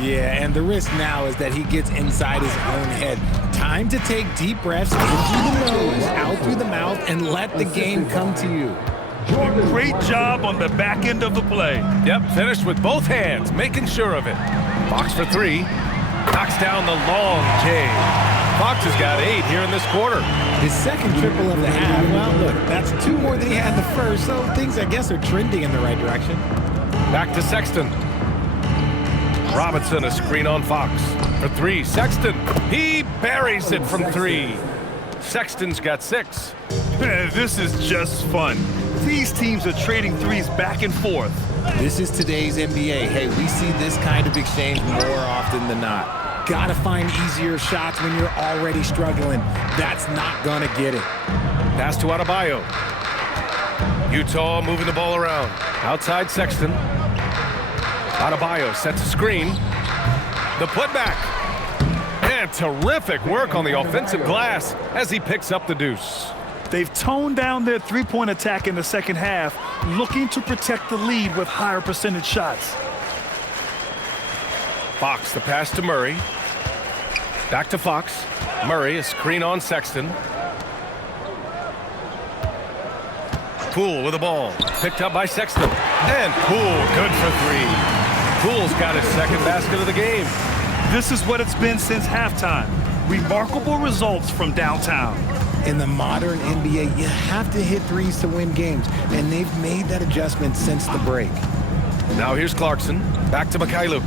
Yeah, and the risk now is that he gets inside his own head. Time to take deep breaths in through the nose, out through the mouth, and let the game come to you. Great job on the back end of the play. Yep, finished with both hands, making sure of it. Fox for 3. Knocks down the long J. Fox has got 8 here in this quarter. His second triple of the half. Well, look, that's 2 more than he had the first, so things, I guess, are trending in the right direction. Back to Sexton. Robinson, a screen on Fox. For 3, Sexton. He buries it from 3. Sexton's got 6. This is just fun. These teams are trading threes back and forth. This is today's NBA. Hey, we see this kind of exchange more often than not. Gotta find easier shots when you're already struggling. That's not gonna get it. Pass to Adebayo. Utah moving the ball around. Outside Sexton. Adebayo sets a screen. The putback. And terrific work on the offensive glass as he picks up the deuce. They've toned down their three-point attack in the second half, looking to protect the lead with higher percentage shots. Fox, the pass to Murray. Back to Fox. Murray, a screen on Sexton. Poole with the ball. Picked up by Sexton. And Poole, good for 3. Poole's got his second basket of the game. This is what it's been since halftime. Remarkable results from downtown. In the modern NBA, you have to hit threes to win games, and they've made that adjustment since the break. Now here's Clarkson. Back to Mikhailuk.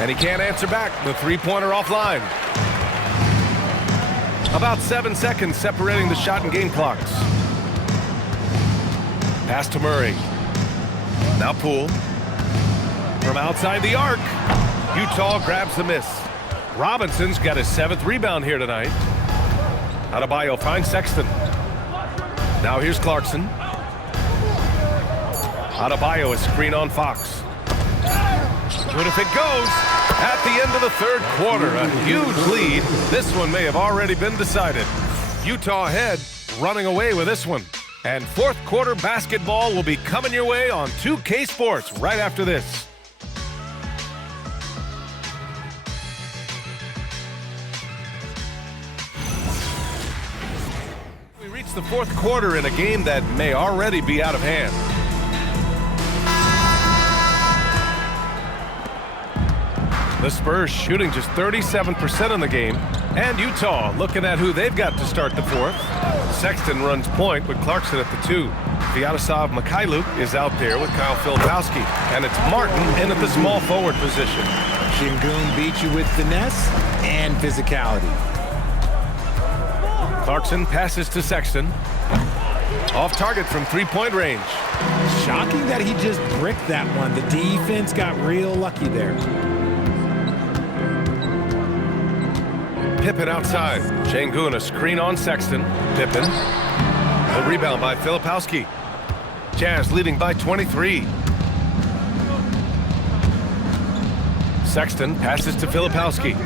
And he can't answer back. The three-pointer offline. About 7 seconds separating the shot and game clocks. Pass to Murray. Now Poole. From outside the arc. Utah grabs the miss. Robinson's got his 7th rebound here tonight. Adebayo finds Sexton. Now here's Clarkson. Adebayo is screen on Fox. Good if it goes. At the end of the third quarter, a huge lead. This one may have already been decided. Utah ahead, running away with this one. And fourth quarter basketball will be coming your way on 2K Sports right after this. We reach the fourth quarter in a game that may already be out of hand. The Spurs shooting just 37% in the game. And Utah looking at who they've got to start the fourth. Sexton runs point with Clarkson at the 2. Vyacheslav Mikhailuk is out there with Kyle Filipowski. And it's Martin in at the small forward position. Şengün beat you with finesse and physicality. Clarkson passes to Sexton. Off target from three-point range. Shocking that he just bricked that one. The defense got real lucky there. Pippen outside. Şengün a screen on Sexton. Pippen. The rebound by Filipowski. Jazz leading by 23. Sexton passes to Filipowski.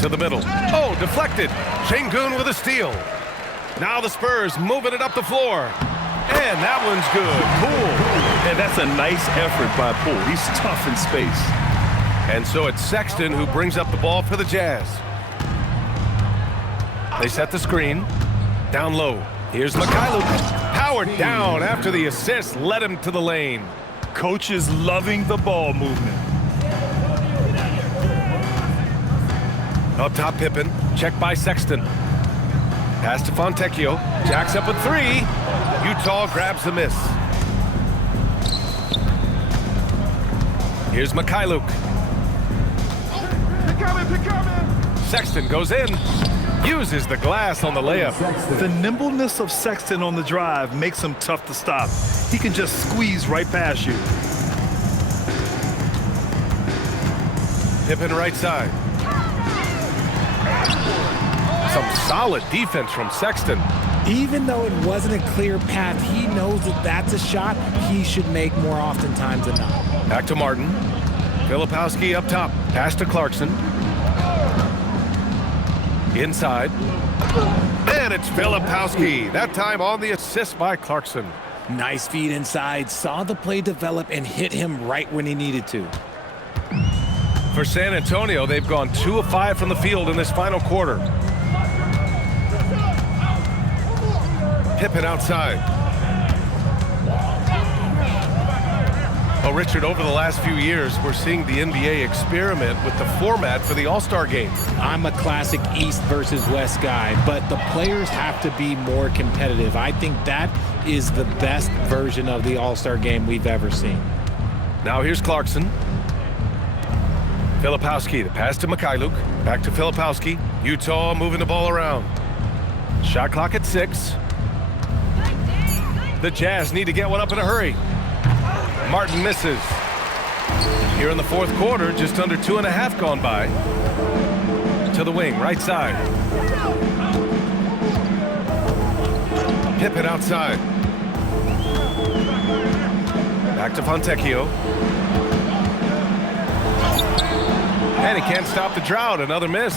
To the middle. Oh, deflected. Şengün with a steal. Now the Spurs moving it up the floor. And that one's good. Poole. And that's a nice effort by Poole. He's tough in space. And so it's Sexton who brings up the ball for the Jazz. They set the screen. Down low. Here's Mikhailuk. Powered down after the assist led him to the lane. Coach is loving the ball movement. Up top, Pippen. Checked by Sexton. Pass to Fontecchio. Jacks up a 3. Utah grabs the miss. Here's Mikhailuk. Sexton goes in. Uses the glass on the layup. The nimbleness of Sexton on the drive makes him tough to stop. He can just squeeze right past you. Pippen right side. Some solid defense from Sexton. Even though it wasn't a clear path, he knows that that's a shot he should make more oftentimes than not. Back to Martin. Filipowski up top. Pass to Clarkson. Inside. And it's Filipowski. That time on the assist by Clarkson. Nice feed inside. Saw the play develop and hit him right when he needed to. For San Antonio, they've gone 2 of 5 from the field in this final quarter. Pippen outside. Well, Richard, over the last few years, we're seeing the NBA experiment with the format for the All-Star game. I'm a classic East versus West guy, but the players have to be more competitive. I think that is the best version of the All-Star game we've ever seen. Now here's Clarkson. Filipowski, the pass to Mikhailuk. Back to Filipowski. Utah moving the ball around. Shot clock at 6. The Jazz need to get one up in a hurry. Martin misses. Here in the fourth quarter, just under 2.5 gone by. To the wing, right side. Pippen outside. Back to Fontecchio. And he can't stop the drought. Another miss.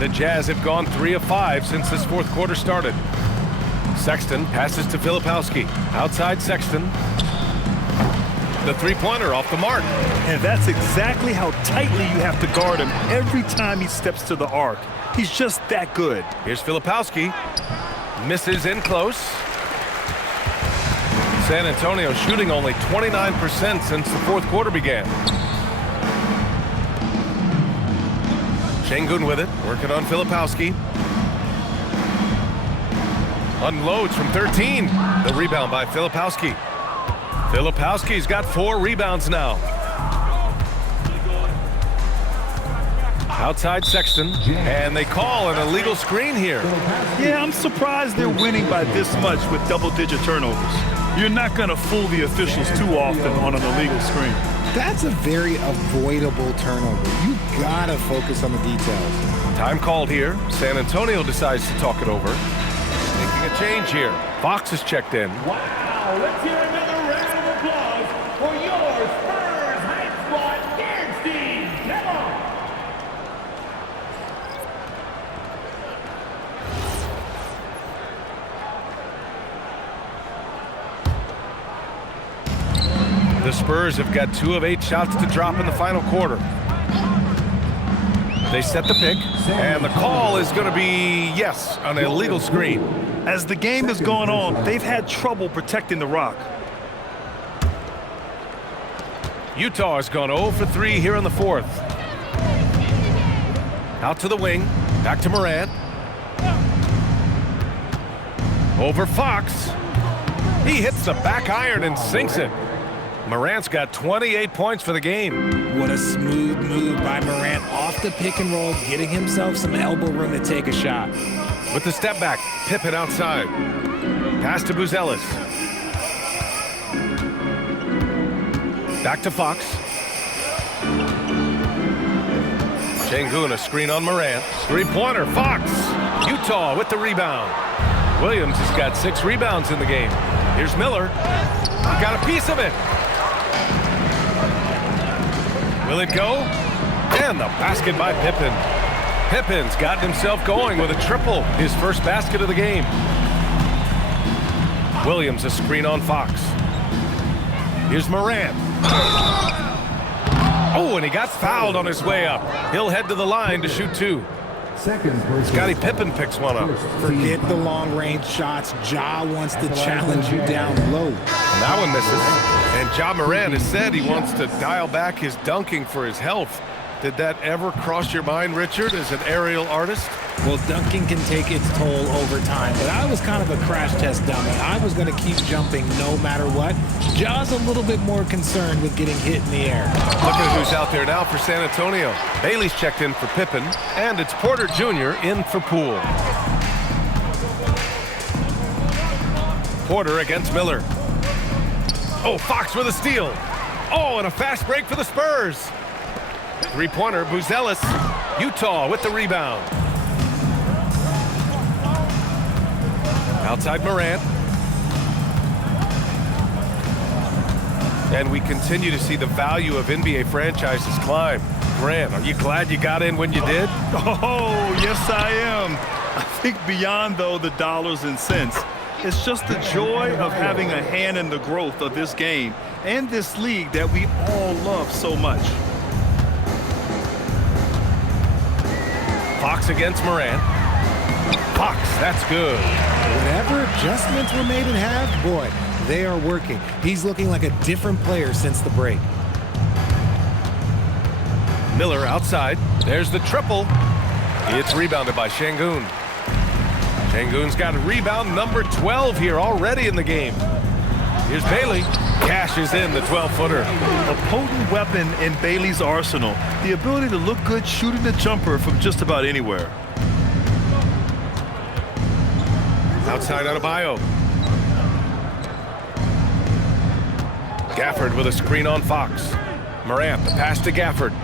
The Jazz have gone 3 of 5 since this fourth quarter started. Sexton passes to Filipowski. Outside Sexton. The three-pointer off the mark. And that's exactly how tightly you have to guard him every time he steps to the arc. He's just that good. Here's Filipowski. Misses in close. San Antonio shooting only 29% since the fourth quarter began. Şengün with it, working on Filipowski. Unloads from 13. The rebound by Filipowski. Filipowski's got 4 rebounds now. Outside Sexton, and they call an illegal screen here. Yeah, I'm surprised they're winning by this much with double-digit turnovers. You're not going to fool the officials too often on an illegal screen. That's a very avoidable turnover. You gotta focus on the details. Time called here. San Antonio decides to talk it over. Making a change here. Fox is checked in. Wow, let's hear another round of applause for your Spurs hype squad dance team. Come on. The Spurs have got 2 of 8 shots to drop in the final quarter. They set the pick, and the call is going to be, yes, an illegal screen. As the game has gone on, they've had trouble protecting the rock. Utah has gone 0 for 3 here in the 4th. Out to the wing, back to Morant. Over Fox. He hits the back iron and sinks it. Morant's got 28 points for the game. What a smooth move by Morant off the pick and roll, getting himself some elbow room to take a shot. With the step back, Pippen outside. Pass to Buzelis. Back to Fox. Şengün, a screen on Morant. Three-pointer, Fox. Utah with the rebound. Williams has got 6 rebounds in the game. Here's Miller. Got a piece of it. Will it go? And the basket by Pippen. Pippen's gotten himself going with a triple, his first basket of the game. Williams a screen on Fox. Here's Morant. Oh, and he got fouled on his way up. He'll head to the line to shoot 2. Scottie Pippen picks one up. Forget the long-range shots. Ja wants to challenge you down low. And that one misses. And Ja Morant has said he wants to dial back his dunking for his health. Did that ever cross your mind, Richard, as an aerial artist? Well, dunking can take its toll over time, but I was kind of a crash test dummy. I was going to keep jumping no matter what. Ja's a little bit more concerned with getting hit in the air. Look at who's out there now for San Antonio. Bailey's checked in for Pippen, and it's Porter Jr. in for Poole. Porter against Miller. Oh, Fox with a steal. Oh, and a fast break for the Spurs. Three-pointer, Buzelis. Utah with the rebound. Outside Morant. And we continue to see the value of NBA franchises climb. Grant, are you glad you got in when you did? Oh, yes, I am. I think beyond, though, the dollars and cents, it's just the joy of having a hand in the growth of this game and this league that we all love so much. Fox against Morant. Fox, that's good. Whatever adjustments were made at half, boy, they are working. He's looking like a different player since the break. Miller outside. There's the triple. It's rebounded by Şengün. Şengün's got rebound number 12 here already in the game. Here's Bailey. Cashes in the 12-footer. A potent weapon in Bailey's arsenal. The ability to look good shooting the jumper from just about anywhere. Outside Adebayo. Gafford with a screen on Fox. Morant, the pass to Gafford.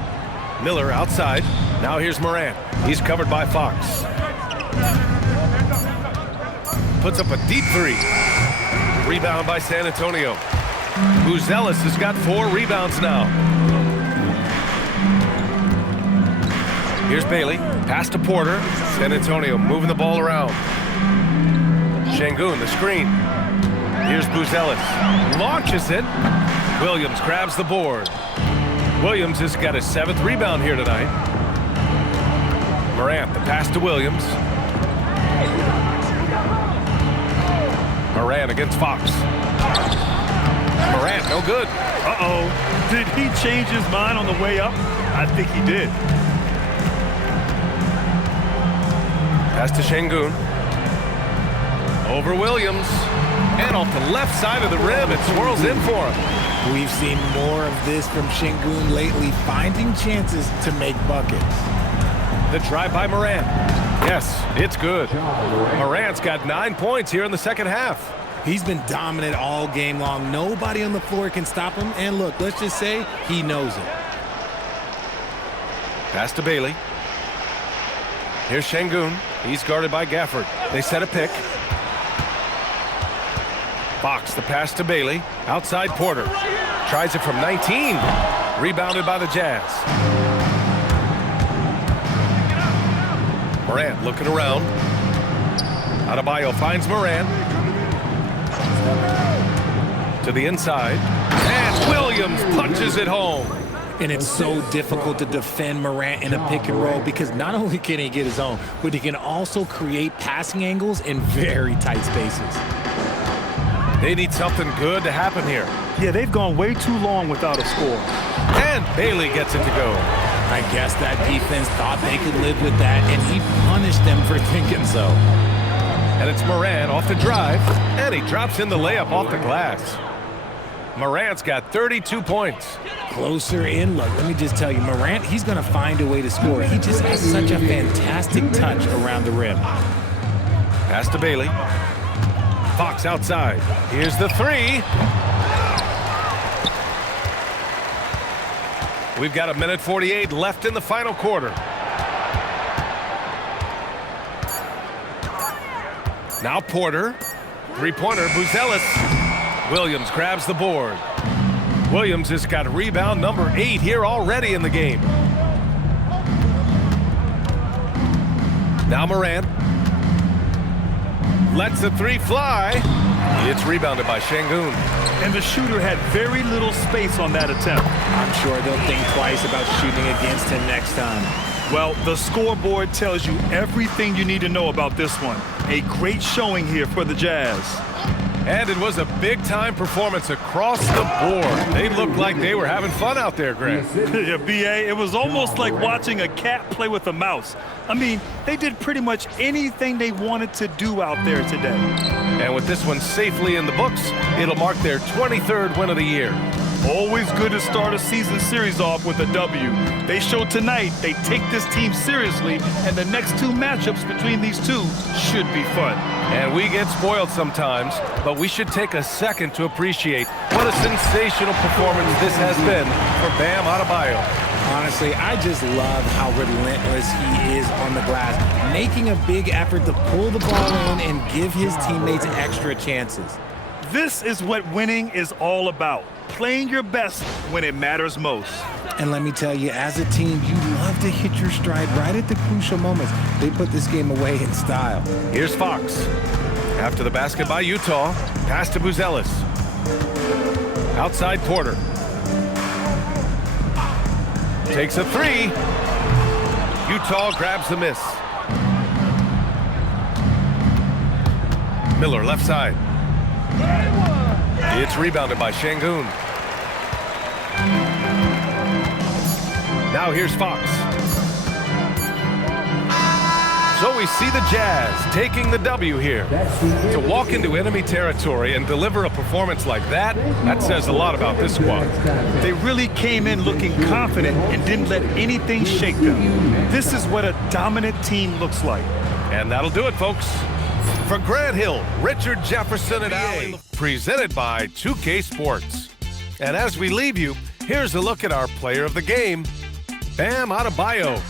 Miller outside. Now here's Morant. He's covered by Fox. Puts up a deep 3. Rebound by San Antonio. Buzelis has got 4 rebounds now. Here's Bailey. Pass to Porter. San Antonio moving the ball around. Şengün, the screen. Here's Buzelis. Launches it. Williams grabs the board. Williams has got his 7th rebound here tonight. Morant, the pass to Williams. Morant against Fox. Morant, no good. Uh-oh. Did he change his mind on the way up? I think he did. Pass to Şengün. Over Williams. And off the left side of the rim, it swirls in for him. We've seen more of this from Şengün lately, finding chances to make buckets. The drive by Morant. Yes, it's good. Morant's got 9 points here in the second half. He's been dominant all game long. Nobody on the floor can stop him. And look, let's just say he knows it. Pass to Bailey. Here's Şengün. He's guarded by Gafford. They set a pick. Fox, the pass to Bailey. Outside Porter. Tries it from 19. Rebounded by the Jazz. Morant looking around. Adebayo finds Morant. To the inside. And Williams punches it home. And it's so difficult to defend Morant in a pick and roll because not only can he get his own, but he can also create passing angles in very tight spaces. They need something good to happen here. Yeah, they've gone way too long without a score. And Bailey gets it to go. I guess that defense thought they could live with that, and he punished them for thinking so. And it's Morant off the drive, and he drops in the layup off the glass. Morant's got 32 points. Closer in, look, let me just tell you, Morant, he's going to find a way to score. He just has such a fantastic touch around the rim. Pass to Bailey. Fox outside. Here's the three. We've got 1:48 left in the final quarter. Now Porter. Three-pointer, Buzelis. Williams grabs the board. Williams has got rebound number 8 here already in the game. Now Morant. Lets the three fly. It's rebounded by Şengün. And the shooter had very little space on that attempt. I'm sure they'll think twice about shooting against him next time. Well, the scoreboard tells you everything you need to know about this one. A great showing here for the Jazz. And it was a big-time performance across the board. They looked like they were having fun out there, Grant. Yeah, B.A., it was almost like watching a cat play with a mouse. I mean, they did pretty much anything they wanted to do out there today. And with this one safely in the books, it'll mark their 23rd win of the year. Always good to start a season series off with a W. They showed tonight they take this team seriously, and the next 2 matchups between these two should be fun. And we get spoiled sometimes, but we should take a second to appreciate what a sensational performance this has been for Bam Adebayo. Honestly, I just love how relentless he is on the glass, making a big effort to pull the ball in and give his teammates extra chances. This is what winning is all about. Playing your best when it matters most. And let me tell you, as a team, you love to hit your stride right at the crucial moments. They put this game away in style. Here's Fox. After the basket by Utah, pass to Buzelis. Outside Porter. Takes a three. Utah grabs the miss. Miller left side. It's rebounded by Şengün. Now here's Fox. So we see the Jazz taking the W here. To walk into enemy territory and deliver a performance like that says a lot about this squad. They really came in looking confident and didn't let anything shake them. This is what a dominant team looks like. And that'll do it, folks. For Grant Hill, Richard Jefferson, and Allen, presented by 2K Sports. And as we leave you, here's a look at our player of the game, Bam Adebayo.